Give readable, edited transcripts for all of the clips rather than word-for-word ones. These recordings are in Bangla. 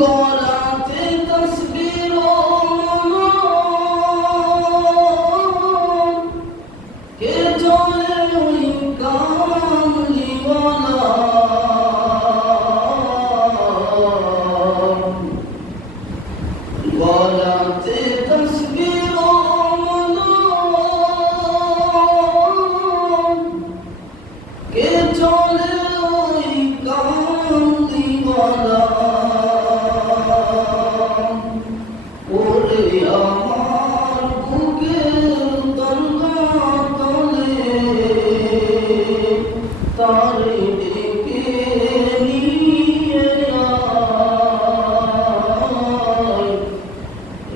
গলাতে তসবির কে চলে ওই কামলিওয়ালা গলাতে তসবির কে চলে ওই কামলিওয়ালা আমার বুকের তলে তারে ডেকে নিয়ে আয়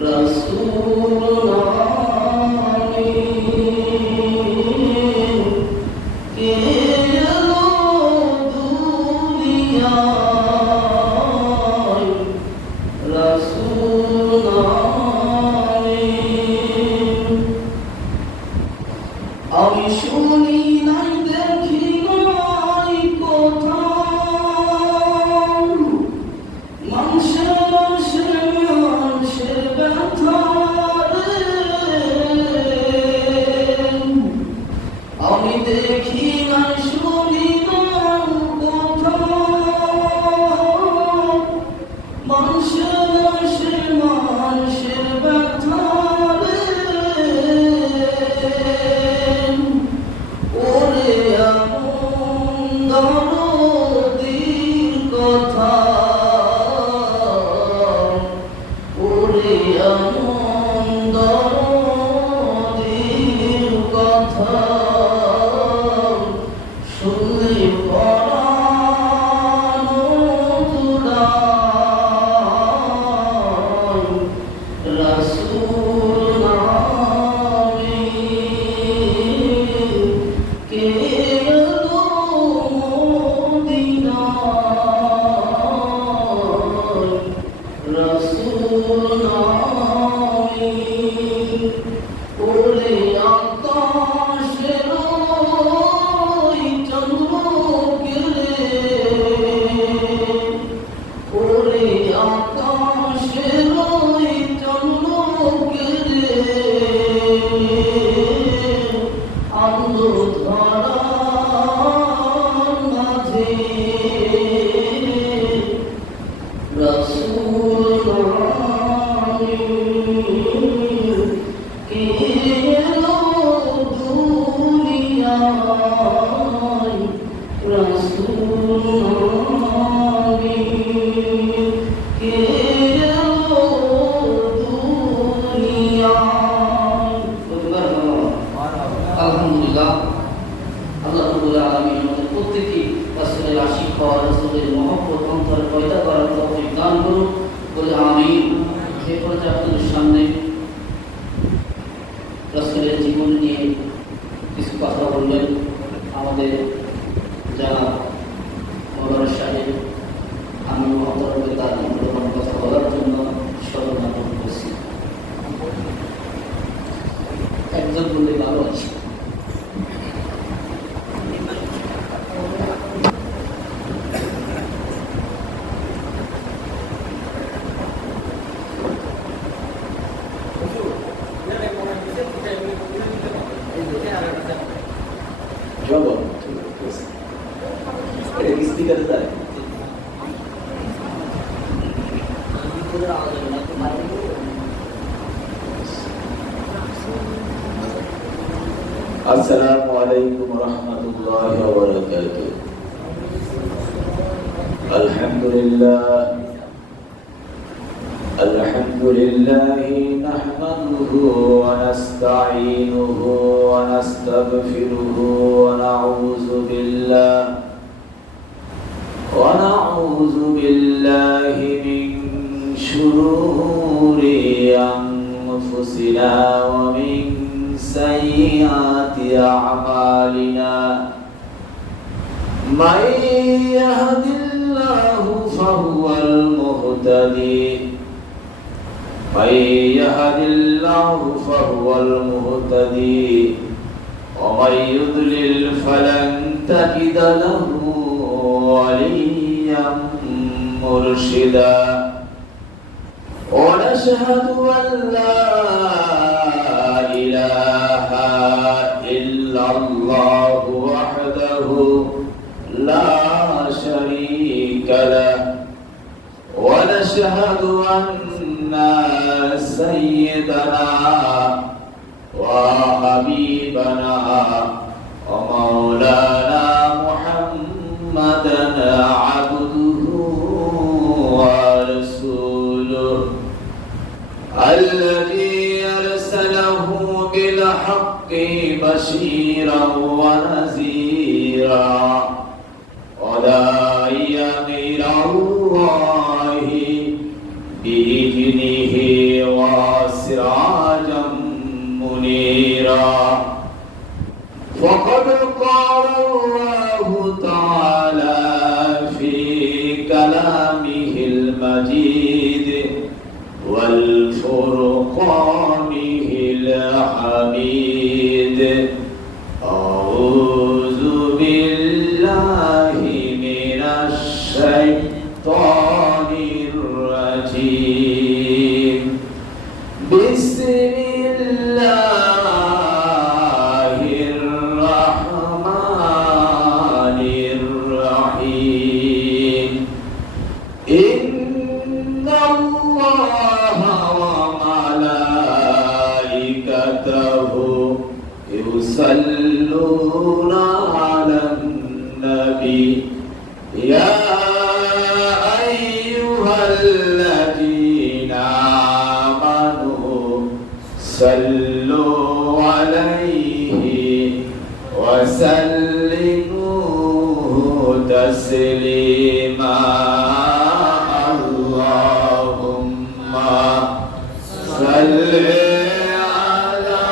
রাসূল নামে কে এলো দুনিয়ায় রাসূল আমি শুনি নাই দেখি নাই কোথাও মানুষের ব্যথা আমি দেখি নাই শুনি নাই কোথাও মানুষের ব্যথা আলহামদুলিল্লাহ আল্লাহ রাব্বুল আলামিন আমাদের প্রত্যেককে রাসূলের আশিক হওয়া রাসূলের মহব্বত অন্তরে পয়দা করার তৌফিক দান করুন বলে আমিন। এই পর্যায়ে আপনাদের সামনে রাসূলের জীবন নিয়ে কিছু কথা বললেন আমাদের যারা মৌলানা সাহেব। আমি মহতরমে তার মূল্যবান কথা বলার জন্য স্মরণ যোগাযোগ করলে ভালো আছে। Assalamualaikum warahmatullahi wabarakatuh. Alhamdulillahi nahmaduhu wa nasta'inuhu wa nastaghfiruhu wa na'udzu billahi min shururi anfusina wa min sayyiati a'malina. Man yahdihillahu fahuwal muhtadi wa man yudlil falan tajida lahu waliyyan murshida. Wa nashhadu an la ilaha illallah wahdahu la sharika lah. Wa nashhadu anna sayyidana wa habibana wa maulana Muhammadan abduhu wa rasuluh alladhi arsalahu bil haqqi bashiran wa nazira wa da'iyan ila Allahi bi'idhnihi wa sirajan munira. Faqad qala Allahu ta'ala fi kalamihil majid wal furqanihil hamid. A'udzu billahi minasy syaithanir rajim. Bismillahirrahmanirrahim. Inna Allaha wa malaikatahu yusalluna 'alan nabi ya ayyuhalladzina amanu sallu 'alaihi wa sallimu taslima. Allahumma salli ala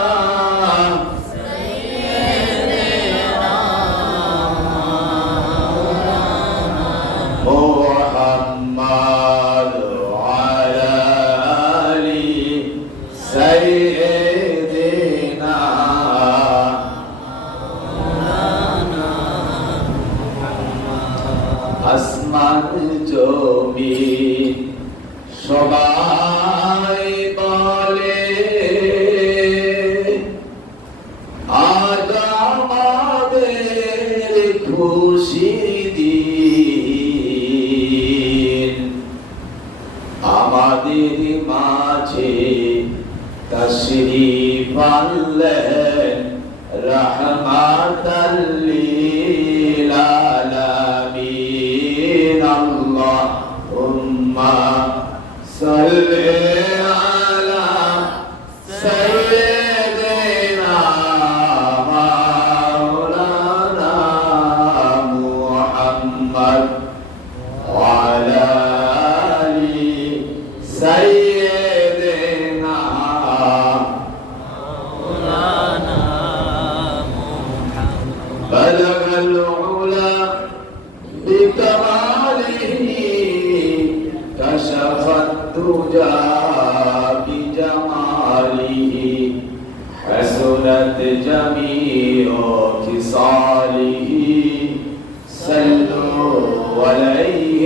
Muhammad wa ala ali sayyidina আসমান জমিন সবাই বলে আজ আমাদের খুশির দিন। আমাদের মাঝে তাশরীফ আনলেন রাহমাতাল লিল আলামিন। আল্লাহুম্মা সাল্লি আলা সাইয়্যিদিনা মাওলানা মুহাম্মদ ওয়া আলা আলি সাইয়্যিদিনা মাওলানা মুহাম্মদ। বালাগাল উলা বিকামালিহি কাশাফাত দুজা বিজামালিহি হাসন حسنت جميع خصاله صلوا عليه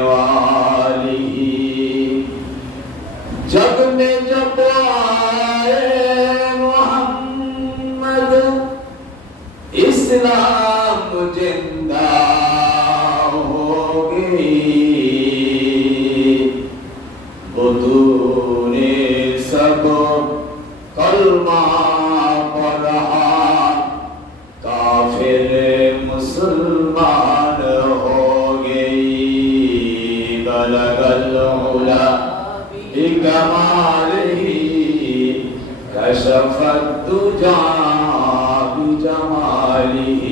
وآله जग में जब आए मोहम्मद इस्लाम जिंदा हो गई बुतूने सब कलमा पढ़ा काफिर मुसलमान हो गई बलगल उला بكماله كشف الدجى بجماله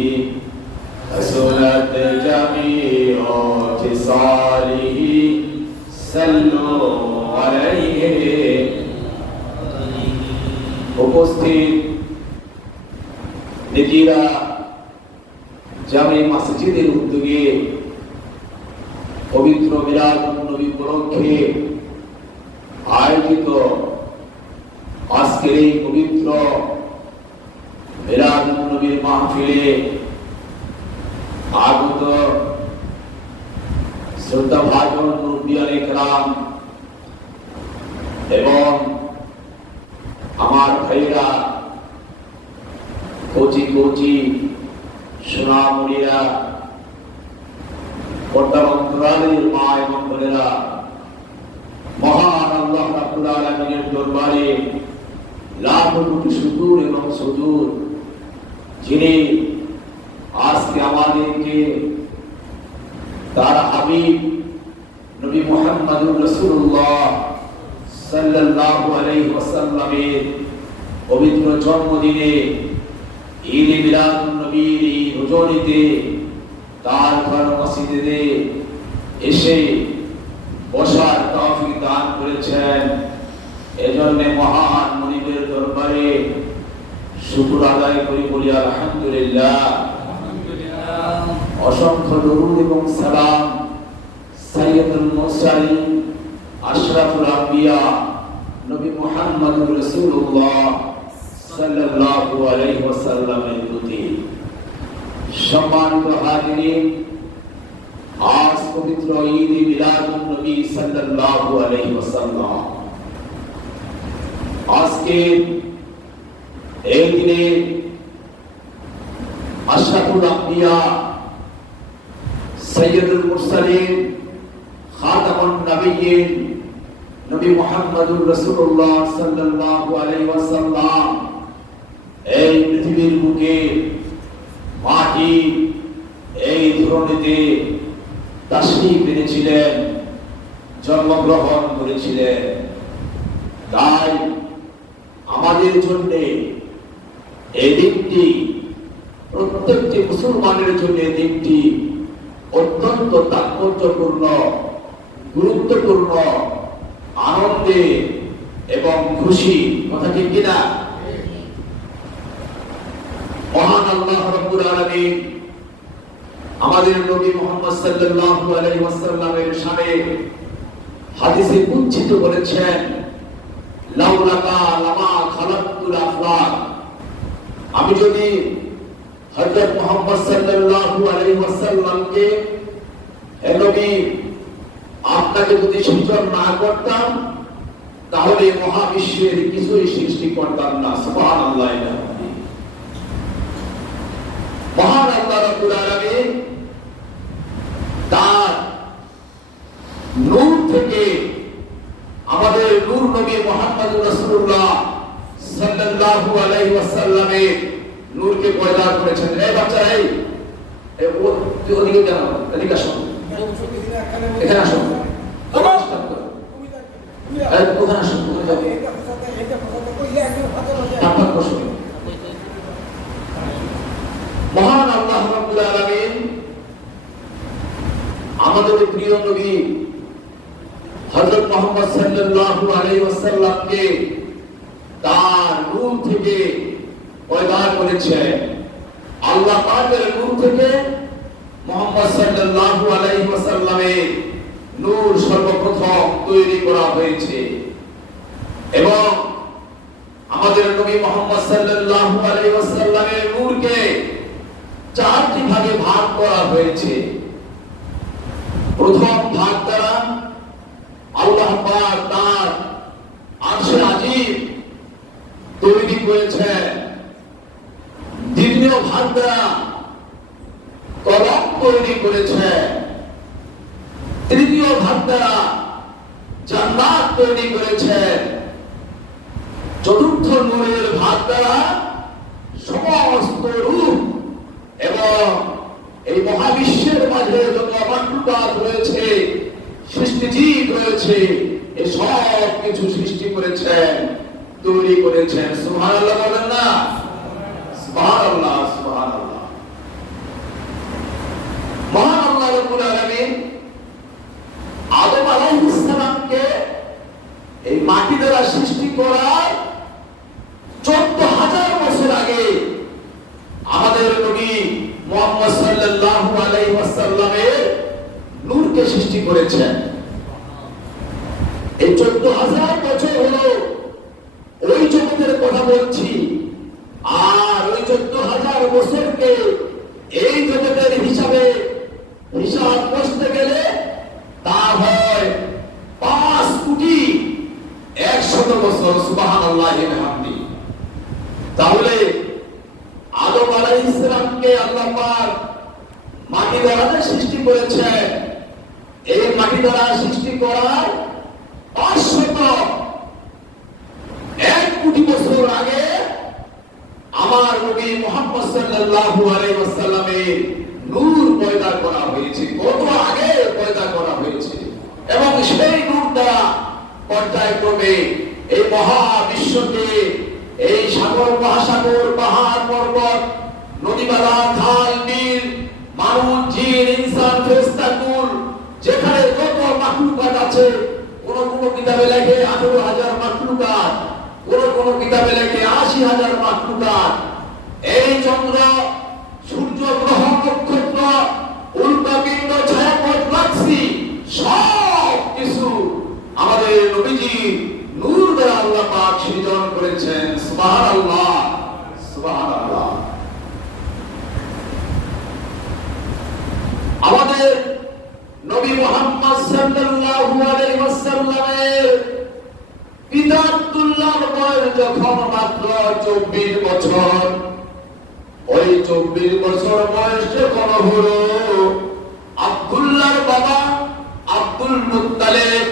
حسنت جميع خصاله صلوا عليه উপস্থিত নেকিরা জামে মসজিদের উদ্যোগে পবিত্র মিলাদুন নবী উপলক্ষে আয়োজিত আজকের এই পবিত্র মিলাদুন নবীর মাহফিলে আগত শ্রদ্ধাভাজন মুরব্বিয়ানে কেরাম এবং আমার ভাইরা কোচি কোচি সোনামণিরা পর্দার অন্তরালের মা এবং বোনেরা মহান আল্লাহ রাব্বুল আলামিনের দরবারে লাখো কোটি শুকর এবং সুজুদ যিনি আজকে আমাদেরকে তার হাবিব নবী মুহাম্মদুর রাসূলুল্লাহ সাল্লাল্লাহু আলাইহি ওয়াসাল্লামের পবিত্র জন্মদিনে ঈদ মিলাদুন নবীর এই রজনীতে তার ঘর মসজিদে এসে বসার তৌফিক দান করেছেন এজন্য মহান মুনিবের দরবারে শুকর আদায় করি বলি আলহামদুলিল্লাহ অসংখ্য দরুদ এবং সালাম সাইয়্যিদুল মুরসালিন আশরাফুল আম্বিয়া নবী মুহাম্মদুর রাসূলুল্লাহ সাল্লাল্লাহু আলাইহি ওয়াসাল্লামের প্রতি সম্মানিত হাজিরিন আজ পবিত্র ঈদ মিলাদুন নবী সাল্লাল্লাহু আলাইহি ওয়াসাল্লাম আজকে এই দিনে আশরাফুল আম্বিয়া সাইয়্যিদুল মুরসালিন খাতামুন নবিয়্যিন নবী মুহাম্মদুর রাসূলুল্লাহ সাল্লাল্লাহু আলাইহি ওয়াসাল্লাম এই পৃথিবীর বুকে মাটি এই ধরনীতে তাশরীফ এনেছিলেন জন্মগ্রহণ করেছিলেন তাই আমাদের জন্য এই দিনটি প্রত্যেকটি মুসলমানের জন্য এই দিনটি অত্যন্ত তাৎপর্যপূর্ণ গুরুত্বপূর্ণ আনন্দে এবং খুশি কথা ঠিক কিনা মহান আল্লাহ রাব্বুল আলামিন আমাদের নবী মুহাম্মদ সাল্লাল্লাহু আলাইহি ওয়াসাল্লামের শানে হাদিসে কুদসিত বলেছেন লাউলাকা লামা খালাকতুল আফলাক আমি যদি হযরত মুহাম্মদ সাল্লাল্লাহু আলাইহি ওয়াসাল্লামকে হে নবী আপনাকে যদি সৃজন না করতাম তাহলে মহাবিশ্বের কিছুই সৃষ্টি করতাম না সুবহানাল্লাহ মহান আল্লাহ রাব্বুল আলামিন তার নূর থেকে আমাদের নূর নবী মুহাম্মদুর রাসূলুল্লাহ সাল্লাল্লাহু আলাইহি ওয়াসাল্লামের নূরকে পয়দা করেছেন এই বাচ্চারা এই ওদিকে কেন এদিকে আসো এখানে আসো ওখানে আসো মহান আল্লাহ রাব্বুল আলামিন আমাদের প্রিয় নবী হযরত মুহাম্মদ সাল্লাল্লাহু আলাইহি ওয়াসাল্লামকে তার নূর থেকে পয়দা করেছেন আল্লাহ পাকের নূর থেকে মুহাম্মদ সাল্লাল্লাহু আলাইহি ওয়াসাল্লামের নূর সর্বপ্রথম তৈরি করা হয়েছে এবং আমাদের নবী মুহাম্মদ সাল্লাল্লাহু আলাইহি ওয়াসাল্লামের নূরকে চারটি ভাগে ভাগ করা হয়েছে। প্রথম ভাগ দ্বারা আল্লাহ পাক তার আরশে আজিম তৈরি করেছেন। দ্বিতীয় ভাগ দ্বারা কলম তৈরি করেছেন। তৃতীয় ভাগ দ্বারা জান্নাত তৈরি করেছেন। চতুর্থ নূরের ভাগ দ্বারা সমস্ত রূপ এবং এই মহাবিশ্বের মাঝে যত মাতৃকাত রয়েছে, সৃষ্টিজীব রয়েছে, এই সব কিছু সৃষ্টি করেছেন, তৈরি করেছেন। সুবহানাল্লাহ বলেন না? সুবহানাল্লাহ, সুবহানাল্লাহ। মহান আল্লাহ রাব্বুল আলামিন আদম আলাইহিস সালামকে এই মাটি দ্বারা সৃষ্টি করার 14,000 বছর আগে আমাদের নবী মুহাম্মদ সাল্লাল্লাহু আলাইহি ওয়াসাল্লামের নূরকে সৃষ্টি করেছেন। এই 14,000 বছর হলো ওই জগতের কথা বলছি, আর ওই 14,000 বছরকে এই জগতের হিসাব করতে গেলে তা হয় 5,100,000 বছর। সুবহানাল্লাহি ওয়া বিহামদিহি। তাহলে আদম আলাইহিস সালামকে আল্লাহ পাক মাটি দ্বারা সৃষ্টি করেছেন। এই মাটি দ্বারা সৃষ্টি করার 501 কোটি বছর আগে আমার নবী মুহাম্মদ সাল্লাল্লাহু আলাইহি ওয়াসাল্লামের নূর পয়দা করা হয়েছে। কত আগে পয়দা করা হয়েছে, এবং সেই নূর দ্বারা পর্যায়ক্রমে এই মহাবিশ্বকে, এই সাগর মহাসাগর, পাহাড় পর্বত, নদীবালা, খাল বিল, মানুষ, জিন, ইনসান, ফেরেশতা, কুল, যেখানে যত মাখলুকাত আছে, কোন কিতাবে লেখে 18,000 মাখলুকাত, কোন কিতাবে লেখে 80,000 মাখলুকাত। এই চন্দ্র, সূর্য, গ্রহ, নক্ষত্র, উল্কাপিণ্ড, ছায়াপথ, গ্যালাক্সি সব কিছু আমাদের নবীজি নূর দ্বারা আল্লাহ পাক সৃজন করেছেন। সুবহানাল্লাহ, সুবহানাল্লাহ। আমাদের নবী মুহাম্মদ সাল্লাল্লাহু আলাইহি ওয়াসাল্লামের পিতা আব্দুল্লাহর বয়স যখন মাত্র 24 বছর, ওই 24 বছর বয়স যখন হলো, আব্দুল্লাহর বাবা আব্দুল মুত্তালিব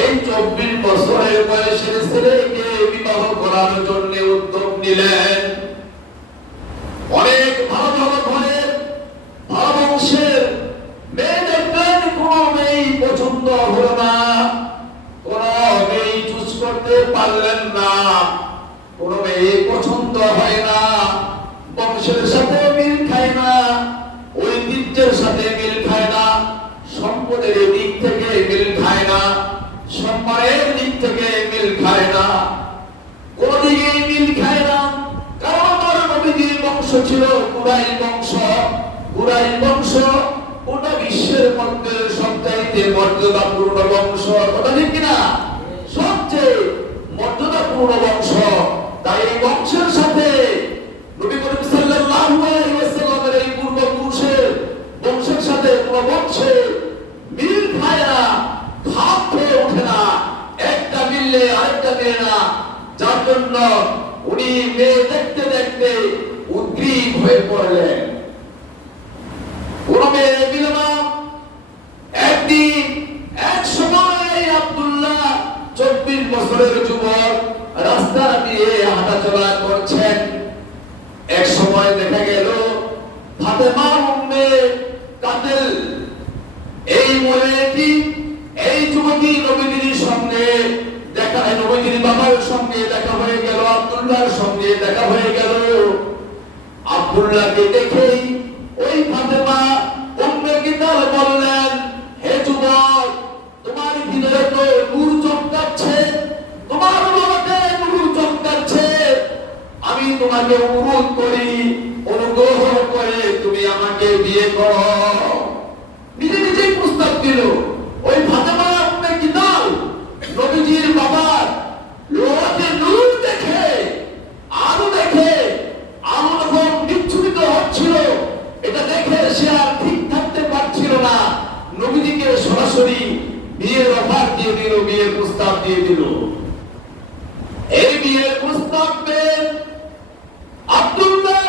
এই 24 বছরের বয়সের ছেলেকে বিবাহ করার জন্য উদ্যোগ নিলেন। অনেক ভালো ঘরের, ভালো বংশের মেয়ে দেখলেন, কোন মেয়ে পছন্দ হলো না, কোন মেয়ে চুজ করতে পারলেন না, কোন মেয়ে পছন্দ হয় না, বংশের সাথে মিল খায় না, ঐতিহ্যের সাথে মিল খায় না, সম্পদের দিক থেকে মিল খায় না, সম্মানের দিক থেকে মিল খায় না, কোন দিকে মিল খায় না। কারণ আমার নবীজির বংশ ছিল কুরাইশ বংশ। কুরাইশ বংশ গোটা বিশ্বের মধ্যে সবচাইতে মর্যাদাপূর্ণ বংশ, কথা ঠিক কিনা? সবচেয়ে মর্যাদাপূর্ণ বংশ। তাই এই বংশের সাথে নবী করিম সাল্লাল্লাহু আলাইহি ওয়াসাল্লামের এই পূর্বপুরুষের বংশের সাথে কোন বংশে মিল খায় না, খাপ হয়ে ওঠে না, একটা মিললে আরেকটা মিলে না। যার জন্য উনি মেয়ে দেখতে দেখতে উদ্গ্রীব হয়ে পড়লেন। কোন মেয়ে মিল না। একদিন এক সময় আব্দুল্লাহ 24 বছরের যুবক রাস্তা দিয়ে হাঁটাচলা করছেন। এক সময় দেখা গেল ফাতেমা উম্মে কাতেল এই মহিলাটি, এই যুবতী নবীজির সঙ্গে দেখা, নবীজির বাবার সঙ্গে দেখা হয়ে গেল, আব্দুল্লাহর সঙ্গে দেখা হয়ে গেল। আব্দুল্লাহকে দেখেই ওই ফাতেমা উম্মে কাতেল বললেন, হে যুবক, তোমার ভিতরে তো নূর চমকাচ্ছে, তোমার মধ্যে নূর চমকাচ্ছে, আমি তোমাকে অনুরোধ করি, অনুগ্রহ করে তুমি আমাকে বিয়ে করো। নিজে নিজেই প্রস্তাব দিল। ওই ফাতেমা উম্মে কাতেল নবীজির বাবার লোহাতে নূর দেখে প্রস্তাব দিয়ে দিল। এই বিয়ের প্রস্তাব পেয়ে আব্দুল্লাহ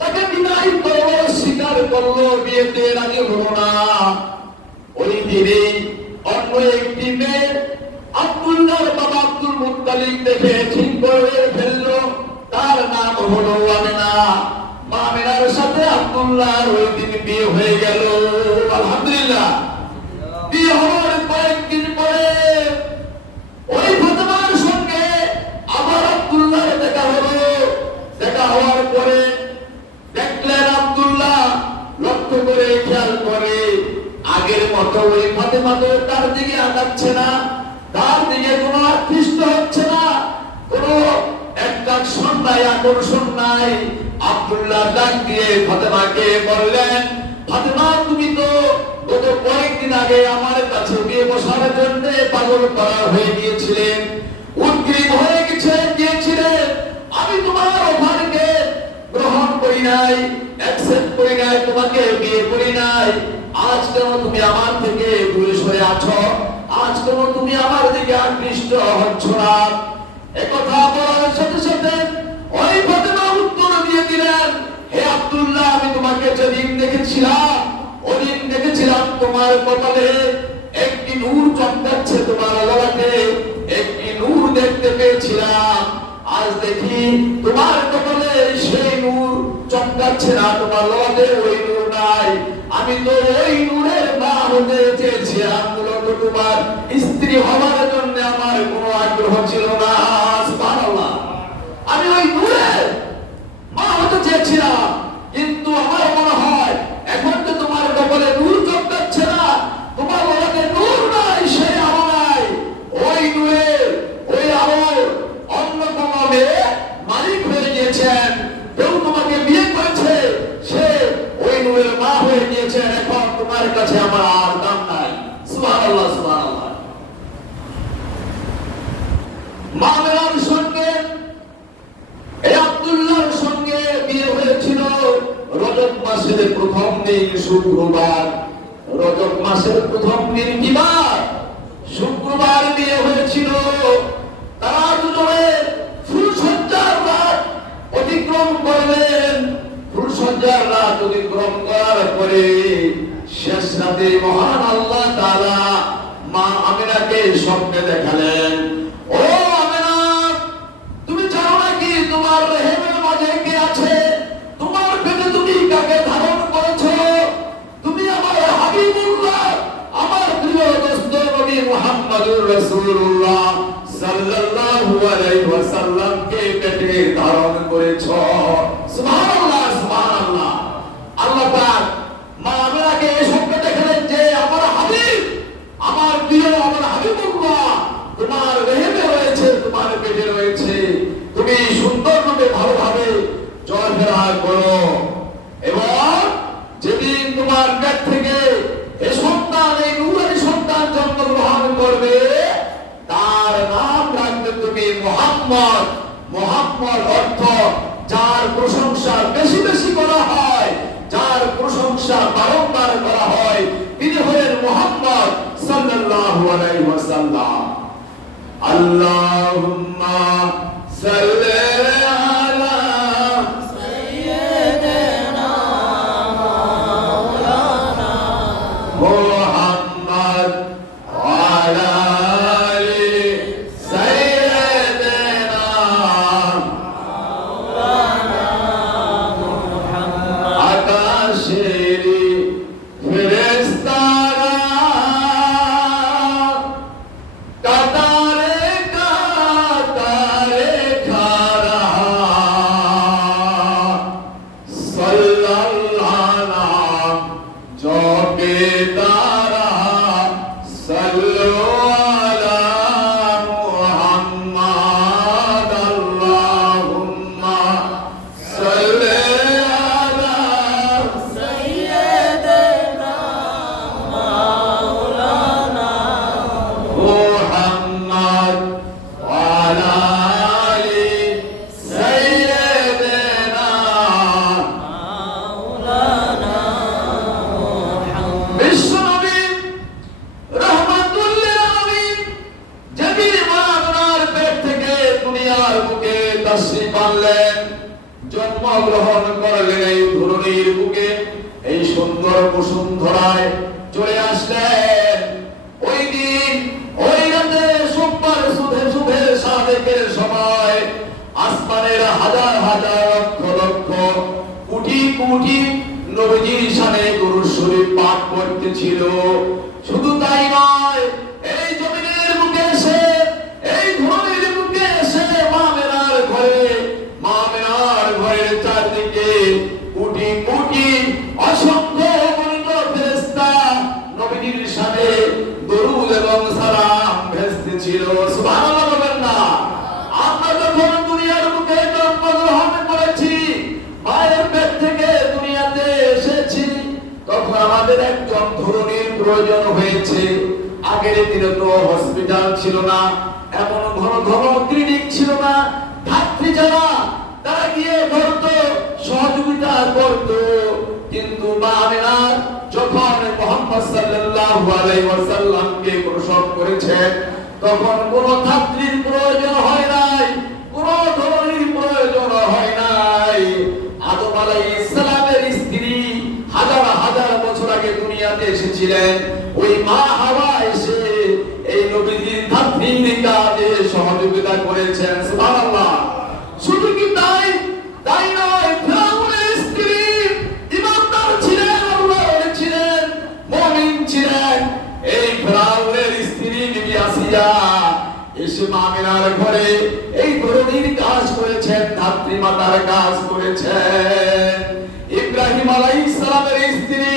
তাকে বিনয় করলো, স্বীকার করলো, বিয়েতে রাজি হলো না। ওই দিনে অন্য একটি মেয়ে আব্দুল্লাহর বাবা আব্দুল মুত্তালিব দেখে ঠিক করে ফেললো, তার নাম হলো আমিনা। মা আমিনার সাথে আব্দুল্লাহর ওই দিন বিয়ে হয়ে গেল। আলহামদুলিল্লাহ। বিয়ে হওয়ার কয়েকদিন পরে ওই ফাতেমার সঙ্গে আবার আব্দুল্লাহর দেখা হলো। দেখা হওয়ার পরে দেখলেন আব্দুল্লাহ লক্ষ্য করে খেয়াল করে আগের মতো ওই ফাতেমা তো তার দিকে আগাচ্ছে না, তার দিকে কোনো আকৃষ্ট হচ্ছে না, কোনো অ্যাট্রাকশন নাই, আকর্ষণ নাই। আব্দুল্লাহ ডাক দিয়ে ফাতেমাকে বললেন, ফাতেমা তুমি তো গত কয়েকদিন আগে আমার কাছে বিয়ে বসার জন্য পাগল করা হয়ে গিয়েছিলেন, উদ্গ্রীব হয়ে গিয়েছিলেন। আমি তোমার অফারকে গ্রহণ করি নাই, অ্যাকসেপ্ট করি নাই, তোমাকে বিয়ে করি নাই। আজ কেন তুমি আমার থেকে দূরে সরে আছো? আজ কেন তুমি আমার দিকে আকৃষ্ট হচ্ছ না? একথা বলার সাথে সাথে ওই ফাতেমা উত্তর দিয়ে দিলেন, হে আব্দুল্লাহ, আমি তোমাকে যেদিন দেখেছিলাম ওদিন দেখেছিলাম তোমার কপালে একটি নূর চমকাচ্ছে, তোমার ললাটে একটি নূর দেখতে পেয়েছিলাম। আজ দেখি তোমার কপালে সেই নূর চমকাচ্ছে না, তোমার ললাটে ওই নূর নাই। আমি তো ওই নূরের মা হতে চেয়েছিলাম, মূলত তোমার স্ত্রী হওয়ার জন্য আমার কোনো আগ্রহ ছিল না। সুবহানাল্লাহ। আমি ওই নূরের মা হতে চেয়েছিলাম, কিন্তু আমার মনে হয় এখন তো তোমার কপালে নূর চমকাচ্ছে না, তোমার ললাটে নূর নাই, সেই আলো নাই। ওই নূরের ওই আলোর অন্য কোন মেয়ে মালিক হয়ে গিয়েছেন, কেউ তোমাকে বিয়ে করেছে, সে ওই নূরের মা হয়ে গিয়েছেন। এখন তোমার কাছে আমার আর দাম নাই। সুবহানাল্লাহ, সুবহানাল্লাহ। মা আমিনার সঙ্গে এই আব্দুল্লাহর সঙ্গে বিয়ে হয়েছিল রজব মাসের প্রথম দিন শুক্রবার। রজব মাসের প্রথম দিন কি বার? শুক্রবার বিয়ে হয়েছিল। তারা দুজনে ফুলসজ্জার রাত অতিক্রম করলেন। ফুলসজ্জার রাত অতিক্রম করার পরে শেষ রাতে মহান আল্লাহ তাআলা মা আমিনাকে স্বপ্নে দেখালেন, ও আমিনা, তুমি জানো নাকি তোমার রেহেমের মাঝে কে আছে? তোমার পেটে তুমি কাকে ধারণ করেছো? তুমি আমার হাবিবুল্লাহ, আমার প্রিয় দোস্ত নবী মুহাম্মদুর রাসূলুল্লাহ সাল্লাল্লাহু আলাইহি ওয়াসাল্লামকে পেটে ধারণ করেছো। সুবহানাল্লাহ, সুবহানাল্লাহ। আল্লাহ পাক মা আমিনাকে এই স্বপ্নে দেখালেন যে আমার হাবিব, আমার প্রিয়, আমার হাবিবুল্লাহ তোমার রেহেমে রয়েছে, তোমার পেটে রয়েছে। তুমি সুন্দরভাবে ভালোভাবে চলাফেরা করো, এবং যেদিন তোমার পেট থেকে এই সন্তান, এই নূরানি সন্তান জন্মগ্রহণ করবে, তার নাম রাখবে তুমি মুহাম্মদ। মুহাম্মদ অর্থ যার প্রশংসা বেশি বেশি করা হয়, যার প্রশংসা বারংবার করা হয়, তিনি হলেন মুহাম্মদ সাল্লাল্লাহু আলাইহি ওয়াসাল্লাম। আল্লাহুম্মা সাল্লি আলা সাইয়্যিদিনা মাওলানা মুহাম্মদ ওয়া আলা আলি সাইয়্যিদিনা মাওলানা মুহাম্মদ। আকাশের ফেরেশতারা কাতারে দুনিয়ার বুকে তাশরীফ আনলেন, জন্মগ্রহণ করলেন এই ধরনীর বুকে, এই সুন্দর বসুন্ধরায় চলে আসলেন। ওই দিন ওই রাতে সোমবার শুভে সাদেকের সময় আসমানের হাজার হাজার লক্ষ লক্ষ কোটি কোটি নবীজির শানে দুরূদ শরীফ পাঠ করতেছিল। শুধু তাই নয়, এই জমিনের বুকে এসে, এই ধরনের বুকে এসে মা মেনার ঘরের চারদিকে কোটি কোটি অসংখ্য গণিত ফেরেশতা নবীজির শানে দরুদ এবং সালাম ভেস্তেছিল। সুবহানাল্লাহ বলেন না? আমরা যখন দুনিয়ার বুকে জন্মগ্রহণ করেছি, মায়ের পেট থেকে দুনিয়াতে এসেছি, তখন আমাদের একজন ধরনীর প্রয়োজন হয়েছে। আগের দিনে তো হসপিটাল ছিল না, এমন ঘন ঘন ক্লিনিক ছিল না। ধাত্রী যারা তারা গিয়ে ধরতো, সহযোগিতা করতো। কিন্তু মা আমিনা যখন মুহাম্মদ সাল্লাল্লাহু আলাইহি ওয়াসাল্লামকে প্রসব করেছেন, তখন কোন ধাত্রীর প্রয়োজন হয় নাই, কোন ধরনীর প্রয়োজন হয় নাই। আদম আলাইহিস সালামের স্ত্রী হাজার হাজার বছর আগে দুনিয়াতে এসেছিলেন। ওই মা হাওয়া এসে এই নবীজির ধাত্রীর কাজে সহযোগিতা করেছেন। সুবহানাল্লাহ। শুধু কি তাই নয়, ফিরআউনের স্ত্রী ঈমানদার ছিলেন, আল্লাহর ছিলেন, মুমিন ছিলেন। এই ফিরআউনের স্ত্রী বিবি আসিয়া এসে মা আমিনার ঘরে এই ধরনের কাজ করেছেন, ধাত্রী মাতার কাজ করেছেন। ইব্রাহিম আলাইহিস সালামের স্ত্রী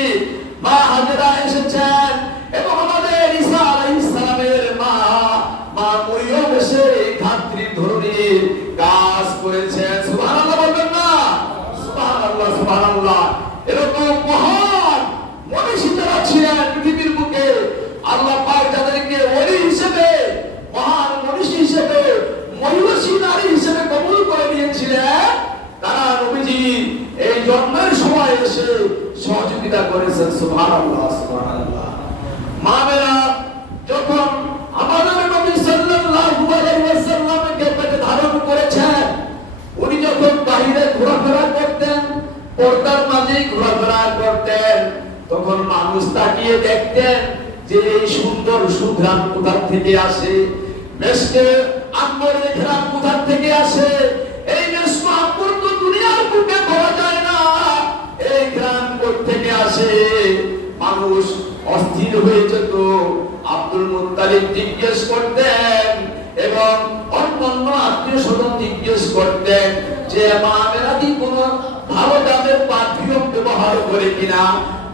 মা হাজেরা এসেছেন, এবং আমাদের ঈসা আলাইহিস সালামের মা মরিয়ম এসে ধাত্রী ধরনের কাজ করেছেন। সুবহানাল্লাহ বলবেন না? সুবহানাল্লাহ, সুবহানাল্লাহ। এরকম মহান মনীষী যারা ছিলেন পৃথিবীর বুকে, আল্লাহ পাক যাদেরকে ওলি হিসেবে, মহান মনীষী হিসেবে, মহিষী নারী হিসেবে কবুল করে নিয়েছিলেন, তারা নবীজি এই জন্মের সময় এসে সহযোগিতা করেছেন। সুবহানাল্লাহ, সুবহানাল্লাহ। মায়েরা যখন আমাদের নবী সাল্লাল্লাহু আলাইহি ওয়াসাল্লামকে পেটে ধারণ করেছেন, উনি যখন বাইরে ঘোরাফেরা করতেন, পর্দার মাঝেই ঘোরাফেরা করতেন, তখন মানুষ তাকিয়ে দেখতেন যে এই সুন্দর সুঘ্রাণ কোথা থেকে আসে, মেশকে আম্বরের ঘ্রাণ কোথা থেকে আসে। এই মেশক আম্বর তো দুনিয়ার বুকে পাওয়া যায় না, এই ঘ্রাণ কোথা থেকে আসে? মানুষ অস্থির হয়ে যেত। আব্দুল মুত্তালিব জিজ্ঞেস করতেন, এবং অন্যান্য আত্মীয় স্বজন জিজ্ঞেস করতেন যে মা আমিনা কি কোনো ভালো দামের পারফিউম ব্যবহার করে কিনা।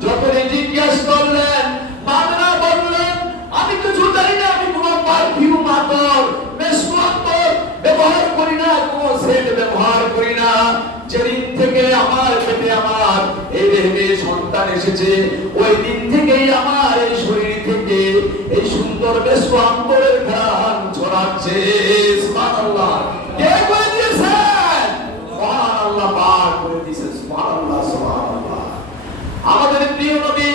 যখনই জিজ্ঞেস করলেন, মা আমিনা বললেন, আমি কিছু জানি না, আমি কোনো পারফিউম আতর, মেশক আতর ব্যবহার করি না, কোনো সেন্ট ব্যবহার করি না। যেদিন থেকে আমার পেটে আমার এই দেহে সন্তান এসেছে, ওই দিন থেকেই আমার এই শরীর থেকে এই সুন্দর মেশক আতরের ঘ্রাণ ছড়াচ্ছে। সুবহানাল্লাহ। কে করে দিয়েছেন? মহান আল্লাহ পাক করে দিয়েছেন। সুবহানাল্লাহ, সুবহানাল্লাহ। আমাদের প্রিয় নবী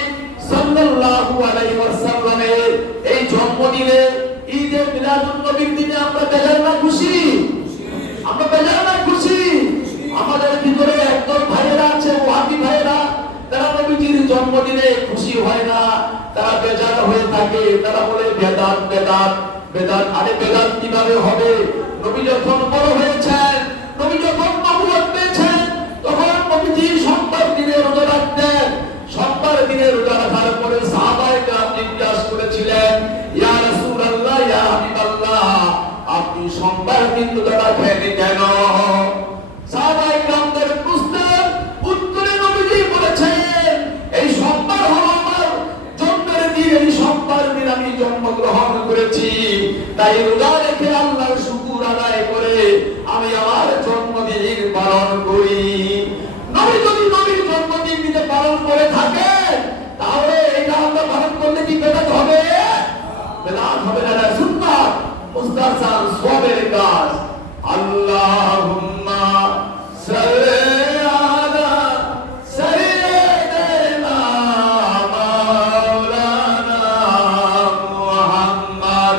সাল্লাল্লাহু আলাইহি ওয়াসাল্লামের এই জন্মদিনে, ঈদে মিলাদুন নবীর দিনে আমরা বেজার না খুশি? আমরা বেজার না খুশি? আমাদের ভিতরে একদল ভাইয়েরা আছে, ওয়াহাবি ভাইয়েরা, তারা নবীজির জন্মদিনে খুশি হয় না, তারা বেজার হয়ে থাকে। তারা বলে বেদাত বেদাত বেদাত। আরে বেদাত কিভাবে হবে? নবী যখন বড় হয়েছেন, নবী যখন নবুয়ত পেয়েছেন, তখন নবীজি সোমবার দিনে রোজা রাখতেন। সোমবার দিনে রোজা রাখার পরে সাহাবায়ে কেরাম জিজ্ঞাসা করেছিলেন, ইয়া রাসূলুল্লাহ, ইয়া হাবিবাল্লাহ, আপনি সোমবার দিন রোজা রাখেন কেন? সাহাবায়ে কেরামদের প্রশ্নের উত্তরে নবীজি বলেছেন, এই সোমবার হলো আমার জন্মের দিন, এই সোমবার দিন আমি জন্মগ্রহণ করেছি, তাই রোজা রেখে আল্লাহর শুকর আদায় করে আমি আমার জন্মদিন পালন করি। নবী যদি নবীর জন্মদিন দিতে পালন করে থাকে, তাহলে এটা আমরা পালন করলে কি বেদাত হবে? বেদাত হবে না, সুন্নাত, মুস্তাহসান, সওয়াবের কাজ। আল্লাহুম্মা সাল্লি আলা সাইয়্যিদিনা মাওলানা মুহাম্মদ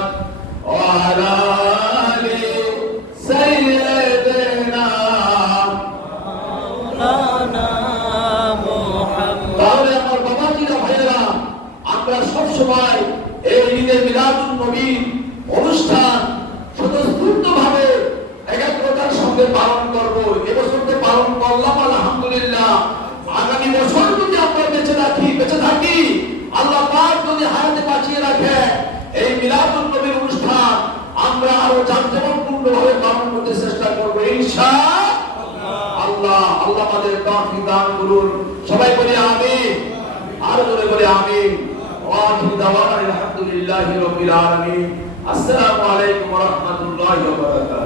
ওয়া আলা আলি নবীর অনুষ্ঠান স্বতঃস্ফূর্তভাবে একাগ্রতার সঙ্গে পালন করব। এবছর তো পালন করলাম আলহামদুলিল্লাহ। আগামী বছর যদি আমরা বেঁচে থাকি, আল্লাহ পাক যদি হায়াতে বাঁচিয়ে রাখে, এই মিলাদুন নবীর অনুষ্ঠান আমরা আরো জাঁকজমকপূর্ণভাবে পালন করতে চেষ্টা করব ইনশাআল্লাহ। আল্লাহ আমাদের তৌফিক দান করুন। সবাই বলি আমিন, আর জোরে বলি আমিন। ওয়া আখিরু দাওয়ানা আলহামদুলিল্লাহি রাব্বিল আলামিন। আসসালামু আলাইকুম ওয়া রাহমাতুল্লাহি ওয়া বারাকাতুহু।